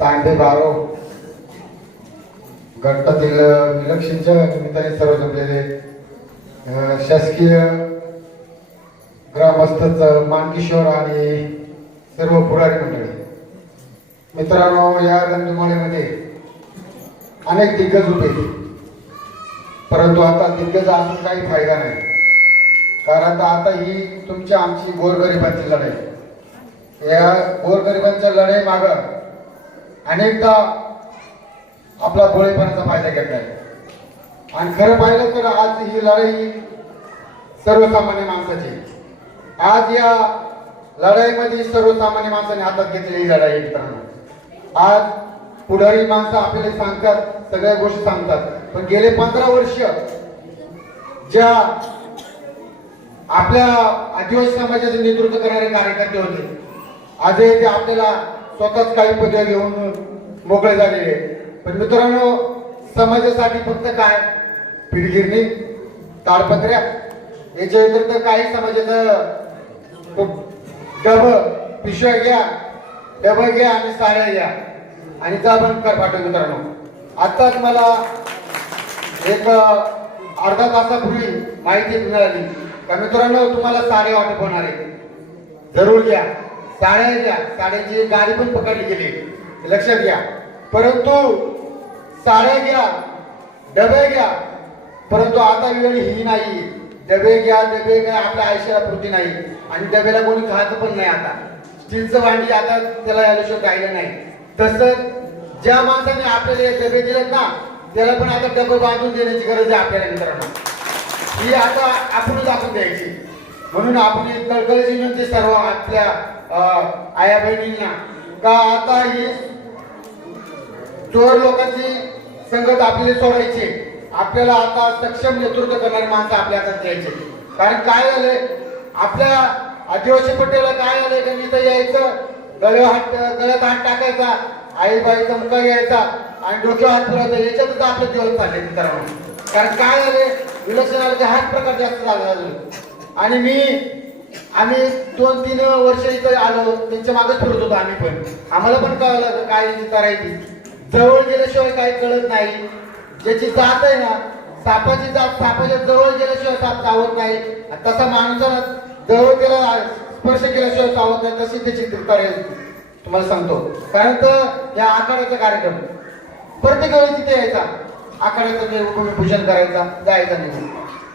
तांडे बारो गटातील इलेक्शनच्या निमित्ताने सर्व जमलेले शासकीय ग्रामस्थ मानकिशोर आणि सर्व पुढारी मंडळी मित्रांनो, या रणधुमाळीमध्ये अनेक दिग्गज होते, परंतु आता दिग्गज असून काही फायदा नाही. कारण आता ही तुमची आमची गोरगरिबांची लढाई. या गोरगरिबांच्या लढाई माग अनेकदा आपला भोळेपणाचा फायदा घेतला आहे. आणि खरं पाहिलं तर आज ही लढाई सर्वसामान्य माणसाची. आज या लढाईमध्ये सर्वसामान्य माणसाने हातात घेतलेली लढाई आहे मित्रांनो. आज पुढारी माणसं आपल्याला सांगतात, सगळ्या गोष्टी सांगतात, पण गेले 15 वर्ष ज्या आपल्या आदिवासी समाजाचे नेतृत्व करणारे कार्यकर्ते होते, आजही ते आपल्याला स्वतःच काही पदव्या घेऊन मोकळे झालेले. पण मित्रांनो, समाजासाठी फक्त काय पिढगिरणी, ताडपत्र्या याच्या व्यतिरिक्त काही समाजाचं पिशव्या घ्या, डबं घ्या आणि साड्या घ्या आणि जा बंद कर पाठव. मित्रांनो, आताच मला एक अर्धा तासापूर्वी माहिती मिळाली का मित्रांनो, तुम्हाला साड्या वाटप होणार आहे, जरूर घ्या, साड्या घ्या. साड्याची गाडी पण पकडली गेली, लक्षात घ्या. परंतु साड्या घ्या, डबे घ्या, परंतु आता वेळ ही नाही. डबे घ्या आपल्या आयुष्याला पुरती नाही आणि डब्याला कोणी खात पण नाही. आता स्टीलचं भांडी आता त्याला याशिवाय राहिलं नाही. तसंच ज्या माणसाने आपल्याला डबे दिलेत ना, त्याला पण आता डबे बांधून देण्याची गरज आहे आपल्याला मित्रांनो. ही आता आपणच दाखवून द्यायची. म्हणून आपण कळकळीची विनंती सर्व आपल्या आया बहिणींना का आता ही चोर लोकांची संगत आपल्याला सोडायची. आपल्याला आता सक्षम नेतृत्व करणारी माणसं आपल्या हातात द्यायचे. कारण काय झालंय, आपल्या आदिवासी पट्ट्याला काय झालंय का इथं यायचं, गळ्यात हात टाकायचा, आईबाईचा मुका घ्यायचा आणि डोक्यावर हात फिरवायचा, याच्यातच आपलं दिवस चालले मित्रांनो. कारण काय झाले, विलक्षणाला हाच प्रकार जास्त झाला. आणि आम्ही 2-3 वर्ष इथं आलो, त्यांच्या मागच फिरत होतो आम्ही पण. आम्हाला पण कळलं काय करायची. जवळ गेल्याशिवाय काही कळत नाही. ज्याची जात आहे ना, सापाची जात, सापाच्या जवळ गेल्याशिवाय साप चावत नाही, तसा माणसाला जवळ त्याला स्पर्श केल्याशिवाय चावत नाही, तशी त्याची तयारी तुम्हाला सांगतो. कारण तर या आखाड्याचा कार्यक्रम प्रत्येक वेळी तिथे यायचा, आखाड्याचं पूजन करायचा, जायचा नाही.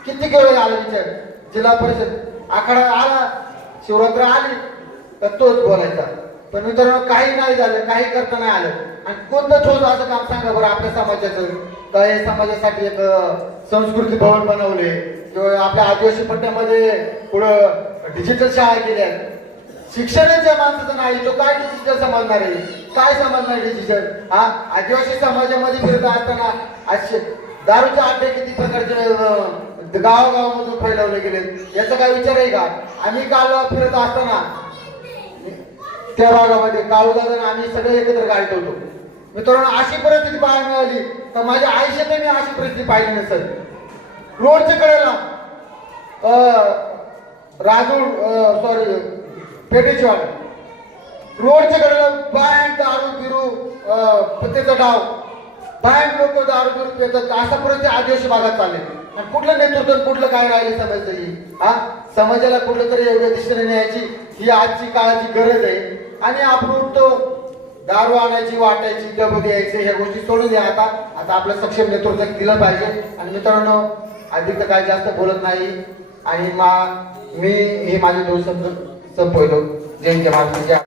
किती वेळ आला विचार, जिल्हा परिषद आखाडा आला, शिवरात्र आली तर तोच बोलायचा. पण मित्रांनो, काही नाही झालं, काही करता नाही आलं. आणि कोणतं ठोस असं काम सांगा बरं आपल्या समाजाचं, का या समाजासाठी एक संस्कृती भवन बनवले किंवा आपल्या आदिवासी पट्ट्यामध्ये पुढं डिजिटल शाळा केल्या. शिक्षणाच्या माणसाचं नाही, तो काय डिजिटल समजणार आहे, काय समजणार डिजिटल. हा, आदिवासी समाजामध्ये फिरत असताना असे दारूचे अड्डे किती प्रकारचे गावागावामधून फैलावले गेले, याचा काय विचार आहे का. आम्ही काल फिरत असताना त्या भागामध्ये काळूदादा आम्ही सगळे एकत्र गाडीत होतो मित्रांनो. अशी परिस्थिती पाहायला मिळाली तर माझ्या आयुष्यात मी अशी परिस्थिती पाहिली नसेल. रोडच्या कडेला पेटेची वाट, रोडच्या कडेला बायांक दारू बिरू पत्तेचा डाव, बायांक लोक दारू बिरू पेतात. असा परिस्थिती आदिवासी भागात चालले. आणि कुठलं नेतृत्व, कुठलं काय राहिले समाजाची. हा, समाजाला कुठलं तरी एवढ्या दिशेने न्यायची ही आजची काळाची गरज आहे. आणि आपण उठतो, दारू आणायची, वाटायची, डबं द्यायचे, ह्या गोष्टी सोडून द्या. आता आपलं सक्षम नेतृत्व दिलं पाहिजे. आणि मित्रांनो, अधिक तर काही जास्त बोलत नाही आणि मी हे माझे 2 शब्द संपवतो. जय जवान.